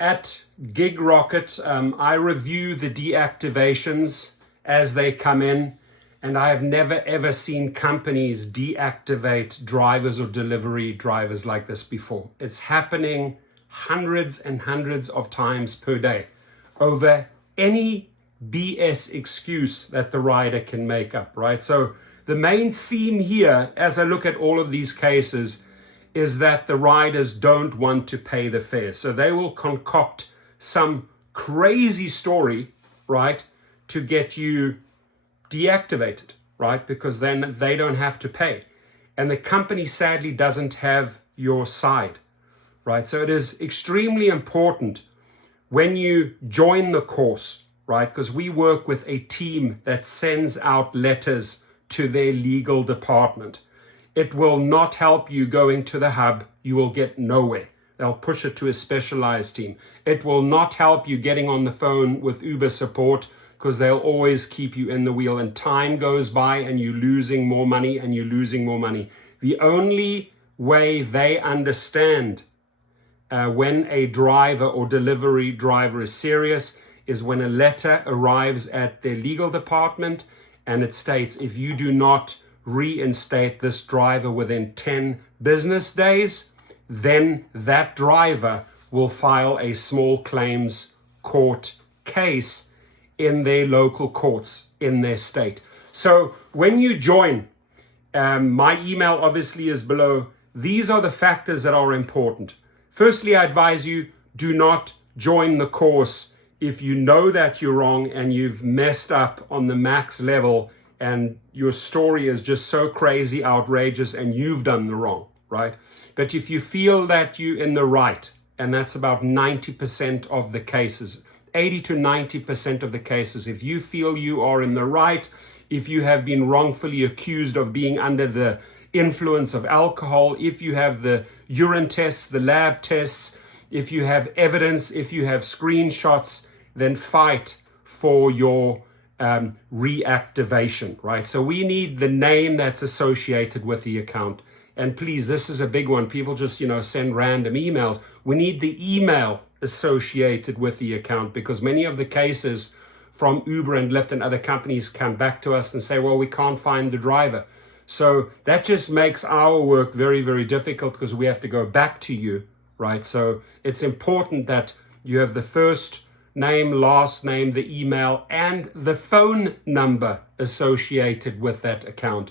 at Gig Rocket, I review the deactivations as they come in, and I have never ever seen companies deactivate drivers or delivery drivers like this before. It's happening hundreds and hundreds of times per day over any BS excuse that the rider can make up, right? So the main theme here, as I look at all of these cases, is that the riders don't want to pay the fare. So they will concoct some crazy story, right, to get you deactivated, right? Because then they don't have to pay. And the company sadly doesn't have your side, right? So it is extremely important when you join the course, right? Because we work with a team that sends out letters to their legal department. It will not help you going to the hub. You will get nowhere. They'll push it to a specialized team. It will not help you getting on the phone with Uber support because they'll always keep you in the wheel, and time goes by and you're losing more money and you're losing more money. The only way they understand when a driver or delivery driver is serious is when a letter arrives at their legal department and it states, if you do not reinstate this driver within 10 business days, then that driver will file a small claims court case in their local courts in their state. So when you join, my email obviously is below. These are the factors that are important. Firstly, I advise you, do not join the course if you know that you're wrong and you've messed up on the max level and your story is just so crazy, outrageous, and you've done the wrong, right? But if you feel that you're in the right, and that's about 90% of the cases, 80 to 90% of the cases, if you feel you are in the right, if you have been wrongfully accused of being under the influence of alcohol, if you have the urine tests, the lab tests, if you have evidence, if you have screenshots, then fight for your reactivation, right? So we need the name that's associated with the account. And please, this is a big one. People just, send random emails. We need the email associated with the account, because many of the cases from Uber and Lyft and other companies come back to us and say, well, we can't find the driver. So that just makes our work very, very difficult because we have to go back to you, right? So it's important that you have the first name, last name, the email, and the phone number associated with that account.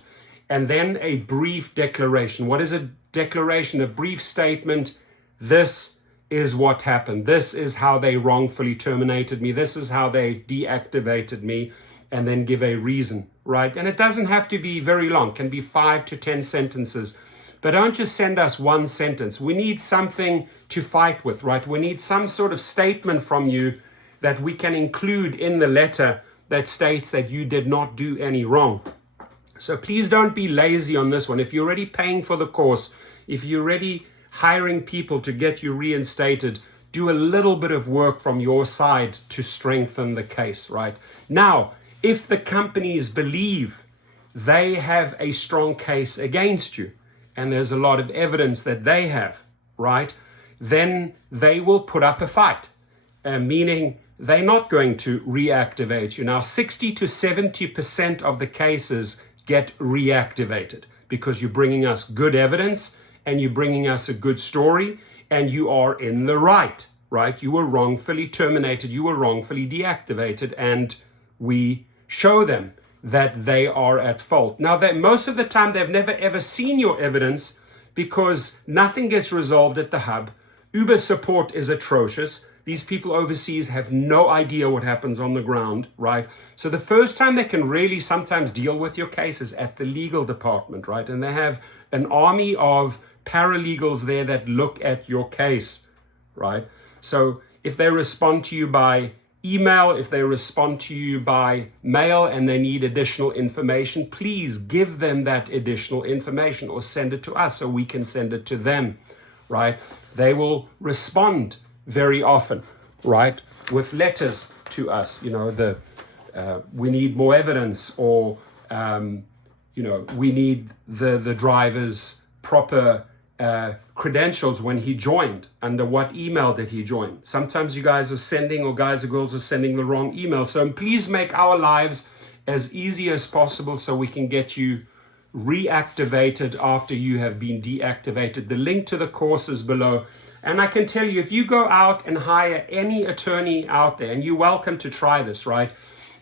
And then a brief declaration. What is a declaration? A brief statement. This is what happened. This is how they wrongfully terminated me. This is how they deactivated me. And then give a reason, right? And it doesn't have to be very long. It can be 5 to 10 sentences. But don't just send us one sentence. We need something to fight with, right? We need some sort of statement from you that we can include in the letter that states that you did not do any wrong. So please don't be lazy on this one. If you're already paying for the course, if you're already hiring people to get you reinstated, do a little bit of work from your side to strengthen the case, right? Now, if the companies believe they have a strong case against you, and there's a lot of evidence that they have, right, then they will put up a fight, meaning they're not going to reactivate you. Now, 60 to 70% of the cases get reactivated because you're bringing us good evidence and you're bringing us a good story and you are in the right, right? You were wrongfully terminated, you were wrongfully deactivated, and we show them that they are at fault. Now, most of the time, they've never ever seen your evidence because nothing gets resolved at the hub. Uber support is atrocious. These people overseas have no idea what happens on the ground, right? So the first time they can really sometimes deal with your case is at the legal department, right? And they have an army of paralegals there that look at your case, right? So if they respond to you by email, if they respond to you by mail and they need additional information, please give them that additional information or send it to us so we can send it to them, right? They will respond very often, right, with letters to us, we need more evidence, or we need the driver's proper credentials when he joined, under what email did he join. Sometimes you guys are sending, or guys or girls are sending the wrong email. So please make our lives as easy as possible so we can get you reactivated after you have been deactivated. The link to the course is below. And I can tell you, if you go out and hire any attorney out there, and you're welcome to try this, right?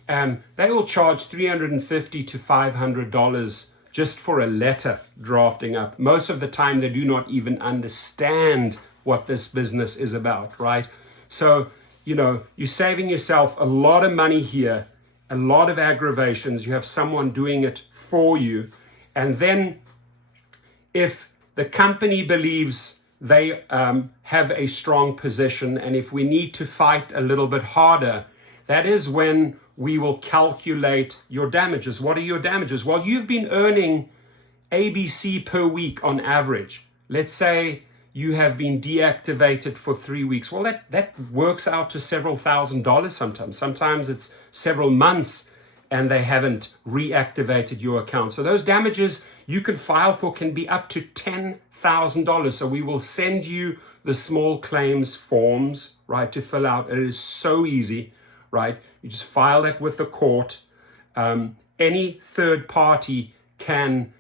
They will charge $350 to $500 just for a letter drafting up. Most of the time, they do not even understand what this business is about, right? So, you're saving yourself a lot of money here, a lot of aggravations. You have someone doing it for you. And then if the company believes they have a strong position, and if we need to fight a little bit harder, that is when we will calculate your damages. What are your damages? Well, you've been earning ABC per week on average. Let's say you have been deactivated for 3 weeks. Well, that works out to several $1,000s sometimes. Sometimes it's several months and they haven't reactivated your account. So those damages you can file for can be up to $10,000. So we will send you the small claims forms, right, to fill out. It is so easy, right? You just file it with the court. Any third party can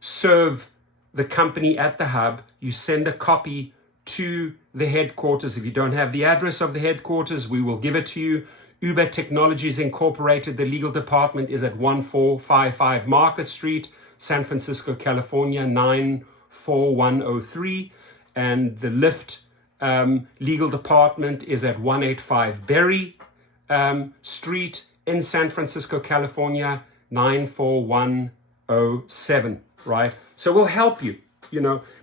serve the company at the hub. You send a copy to the headquarters. If you don't have the address of the headquarters, we will give it to you. Uber Technologies Incorporated, the legal department is at 1455 Market Street, San Francisco, California, 94103. And the Lyft legal department is at 185 Berry Street in San Francisco, California, 94107, right? So we'll help you,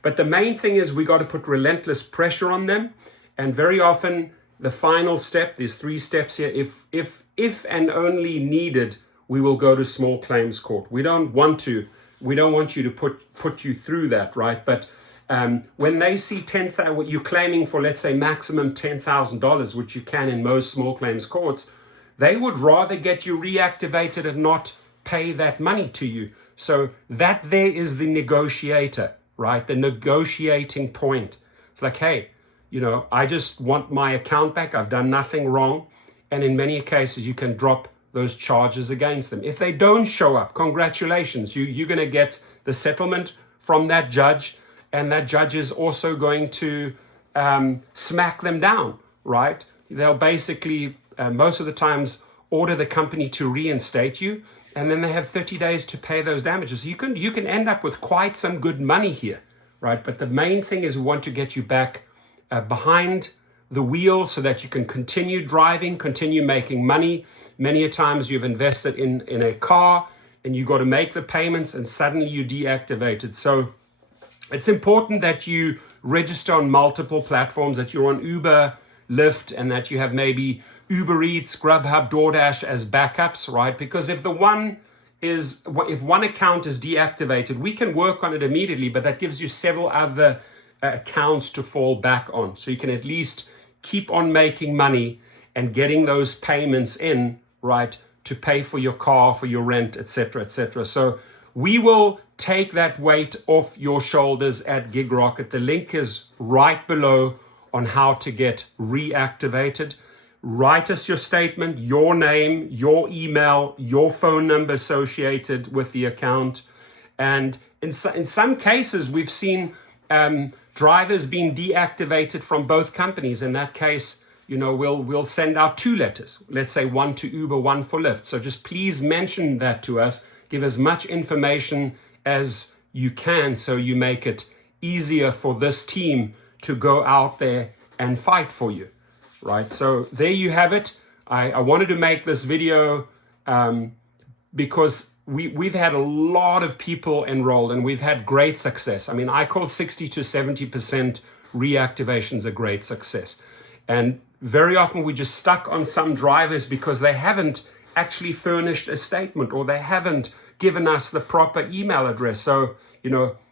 but the main thing is we got to put relentless pressure on them. And very often the final step, there's 3 steps here. If and only needed, we will go to small claims court. We don't want you to put you through that, right? But when they see what you're claiming for, let's say maximum $10,000, which you can in most small claims courts, they would rather get you reactivated and not pay that money to you. So that there is the negotiator, right? The negotiating point. It's like, hey, I just want my account back. I've done nothing wrong. And in many cases, you can drop those charges against them. If they don't show up, congratulations. You're going to get the settlement from that judge. And that judge is also going to smack them down, right? They'll basically, most of the times, order the company to reinstate you. And then they have 30 days to pay those damages. You can end up with quite some good money here, right? But the main thing is we want to get you back behind the wheel so that you can continue driving, continue making money. Many a times you've invested in a car and you got to make the payments and suddenly you deactivated. So it's important that you register on multiple platforms, that you're on Uber, Lyft, and that you have maybe Uber Eats, Grubhub, DoorDash as backups, right? Because if one account is deactivated, we can work on it immediately, but that gives you several other accounts to fall back on. So you can at least keep on making money and getting those payments in, right, to pay for your car, for your rent, etc., etc. So we will take that weight off your shoulders at Gig Rocket. The link is right below on how to get reactivated. Write us your statement, your name, your email, your phone number associated with the account. And in some cases, we've seen drivers being deactivated from both companies. In that case, we'll send out 2 letters. Let's say 1 to Uber, 1 for Lyft. So just please mention that to us. Give as much information as you can so you make it easier for this team to go out there and fight for you, right? So there you have it. I wanted to make this video because we've had a lot of people enrolled and we've had great success. I mean, I call 60 to 70% reactivations a great success. And very often we just stuck on some drivers because they haven't actually furnished a statement or they haven't given us the proper email address. So,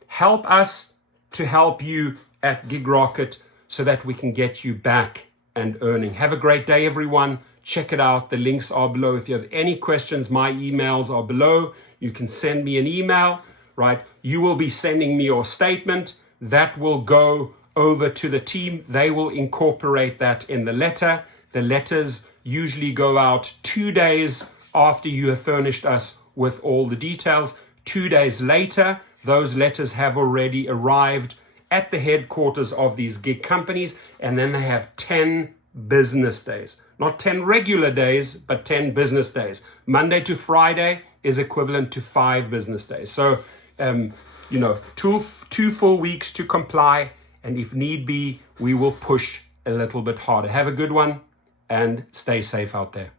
help us to help you at Gig Rocket so that we can get you back and earning. Have a great day, everyone. Check it out. The links are below. If you have any questions, my emails are below. You can send me an email, right? You will be sending me your statement. that will go over to the team. They will incorporate that in the letter. The letters usually go out 2 days after you have furnished us with all the details. 2 days later, those letters have already arrived at the headquarters of these gig companies, and then they have 10 business days. Not 10 regular days, but 10 business days. Monday to Friday is equivalent to 5 business days. So, two full weeks to comply, and if need be, we will push a little bit harder. Have a good one, and stay safe out there.